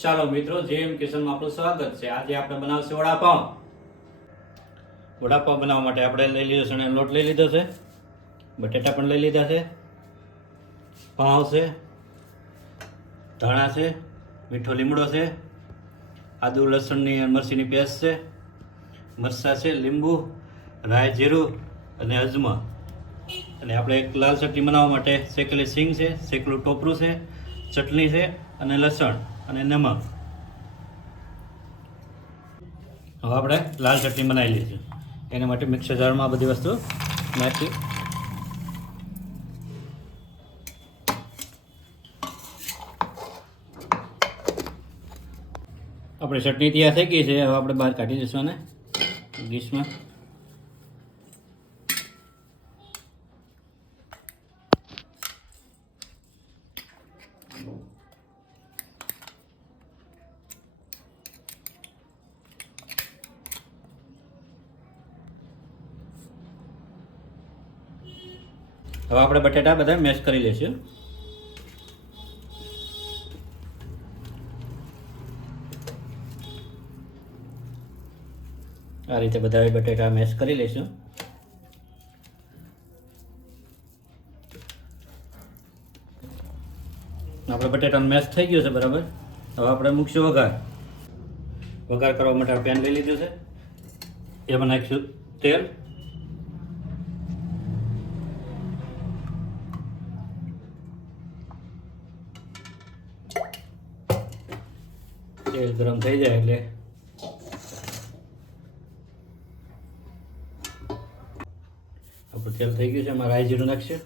ચાલો મિત્રો, જેમ કિચનમાં આપણું સ્વાગત છે. આજે આપણે બનાવશું વડાપાવ. વડાપાવ બનાવવા માટે આપણે લઈ લીધો છે, લોટ લઈ લીધો છે, બટેટા પણ લઈ લીધા છે, પાઉં છે, ધાણા છે, મીઠો લીમડો છે, આદુ લસણની અને મરચીની પેસ્ટ છે, મરચાં છે, લીંબુ, રાઈ, જીરું અને અજમા. અને આપણે એક લાલ ચટણી બનાવવા માટે શેકેલી સિંગ છે, શેકેલું ટોપરું છે, ચટણી છે અને લસણ અને નમક. હવે આપણે લાલ ચટણી બનાવી લઈશું. એના માટે મિક્સર જારમાં આ બધી વસ્તુ નાખી આપણે ચટણી તૈયાર થઈ ગઈ છે. હવે આપણે બહાર કાઢી દઈશું અને ડીશમાં. હવે આપણે બટેટા બધા મેશ કરી લઈશું. આ રીતે બધા બટેટા મેશ કરી લઈશું. આપણે બટેટાનું મેશ થઈ ગયું છે બરાબર. હવે આપણે મૂકશું વઘાર. વઘાર કરવા માટે પેન લઈ લીધું છે, એમાં નાખીશું તેલ. તેલ ગરમ થઈ જાય એટલે આપણું તેલ થઈ ગયું છે, એમાં રાઈ જીરું નાખશું.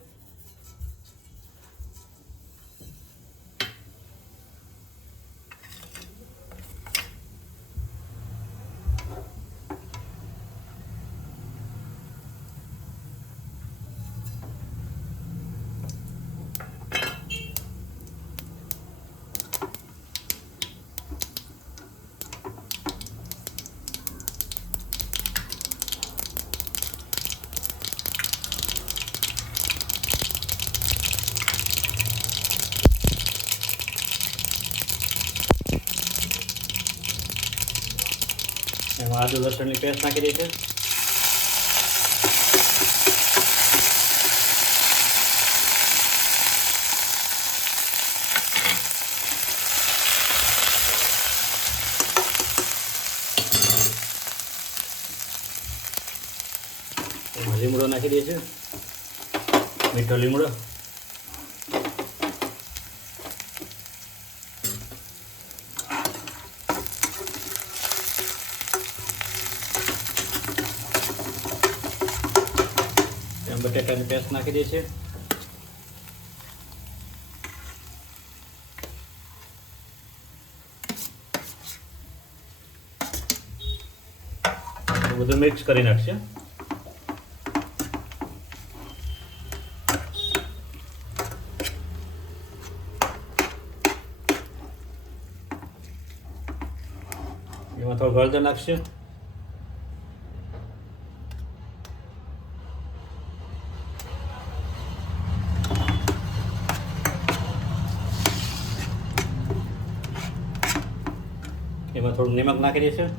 એમાં આદુ લસણની પેસ્ટ નાખી દઈશું. એમાં લીમડો નાખી દઈશું, મીઠો લીમડો. બટેટાની પેસ્ટ નાખી દઈશું. બધું મિક્સ કરી નાખશે. એમાં થોડું હળદર નાખશે. એમાં થોડું નમક નાખી દઈશું.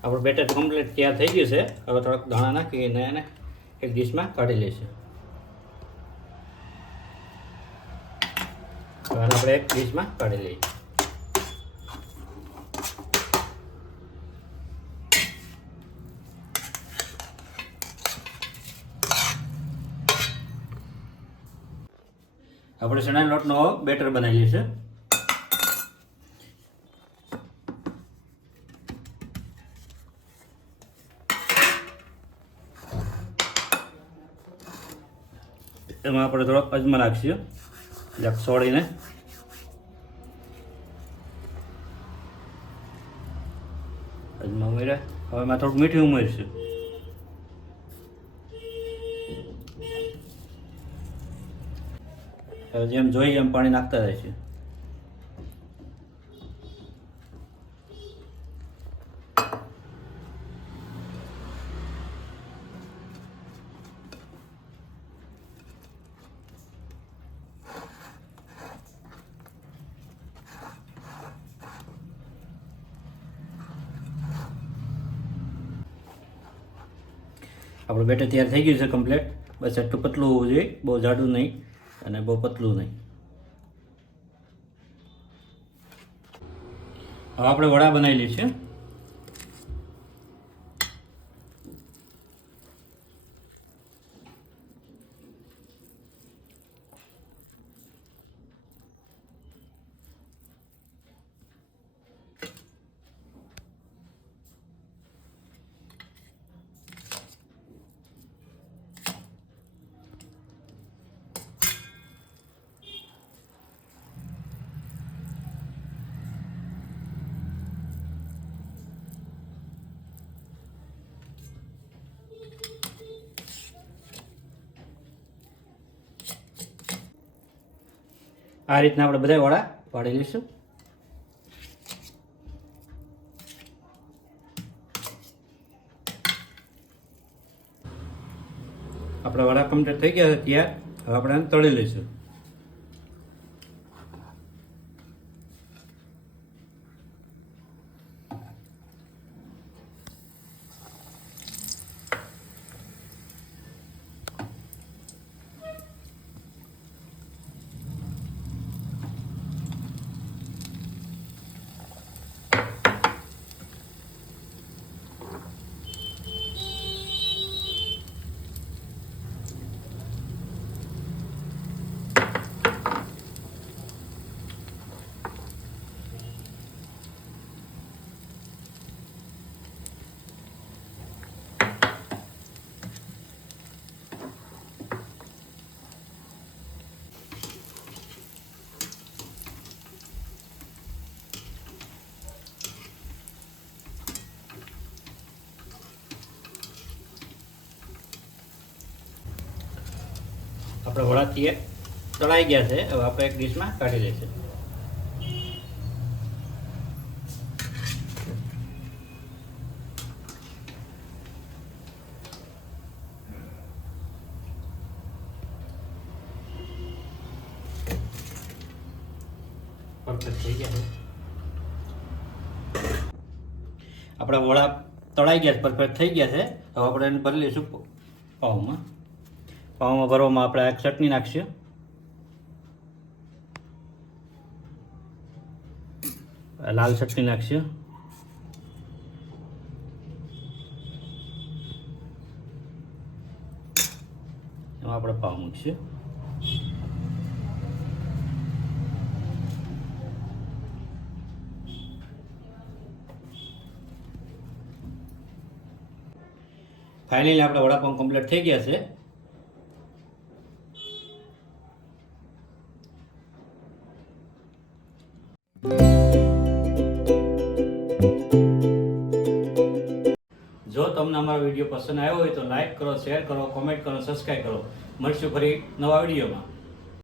આપણું બેટર કમ્પ્લીટ તૈયાર થઈ ગયું છે. હવે થોડાક દાણા નાખીને એને એક ડીશમાં કાઢી લઈશું. હવે આપણે એક ડીશમાં કાઢી લઈએ. આપણે ચણાના લોટનો બેટર બનાવી લઈશું. એમાં આપણે થોડોક અજમા નાખીશું, જરાક સોળીને. અજમા ઉમેર્યા. હવે એમાં થોડુંક મીઠું ઉમેરીશું. હવે જેમ જોઈએ એમ પાણી નાખતા જાય છે. આપણું બેટર તૈયાર થઈ ગયું છે કમ્પ્લીટ. બસ એટલું પતલું હોવું જોઈએ, બહુ જાડું નહીં અને બહુ પતલું નહીં. હવે આપણે વડા બનાવી લઈશું. આ રીતના આપણે બધા વડા પાડી લઈશું. આપણા વડા કમ્પ્લીટ થઈ ગયા છે તૈયાર. હવે આપણે આને તળી લઈશું. આપણે વડા તળાઈ ગયા છે. હવે આપણે એક ડીશમાં કાઢી લઈશું. પરફેક્ટ થઈ ગયા છે. આપણા વડા તળાઈ ગયા છે, પરફેક્ટ થઈ ગયા છે. હવે આપણે એને ભરી લઈશું પાઉમાં. પાઉમાં ભરવામાં આપણે એક ચટણી નાખીશું. લાલ ચટણી નાખીશું. એમાં આપણે પાઉં મૂકીશું. ફાઇનલી આપણા વડાપાઉં કમ્પ્લીટ થઈ ગયા છે. જો તમને અમારો વિડીયો પસંદ આવ્યો હોય તો લાઈક કરો, શેર કરો, કોમેન્ટ કરો, સબસ્ક્રાઈબ કરો. મળશું ફરી નવા વિડીયોમાં.